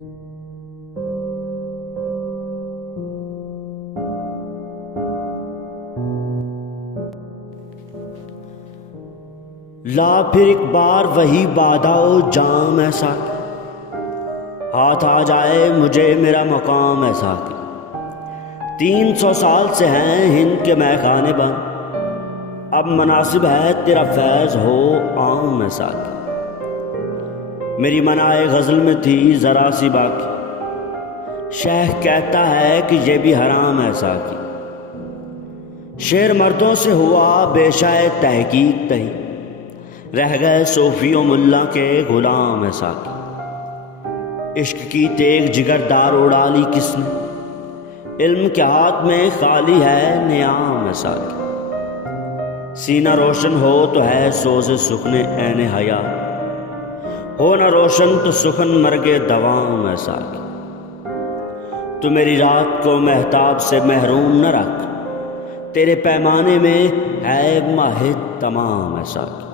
لا پھر ایک بار وہی بادہ و جام ایسا کہ ہاتھ آ جائے مجھے میرا مقام ایسا کہ 300 سال سے ہیں ہند کے مے خانے بند، اب مناسب ہے تیرا فیض ہو عام ایسا کہ میری منائے غزل میں تھی ذرا سی باقی، شیخ کہتا ہے کہ یہ بھی حرام ایسا کہ شعر مردوں سے ہوا بے شائے تحقیق تہی، رہ گئے صوفی و ملا کے غلام ایسا کہ عشق کی تیغ جگر دار اڑا لی کس نے، علم کے ہاتھ میں خالی ہے نیام ایسا کہ سینہ روشن ہو تو ہے سوز سخن عین حیا، ہو نہ روشن تو سخن مرگے دوام ایسا کہ تو میری رات کو مہتاب سے محروم نہ رکھ، تیرے پیمانے میں ہے ماہ تمام ایسا کہ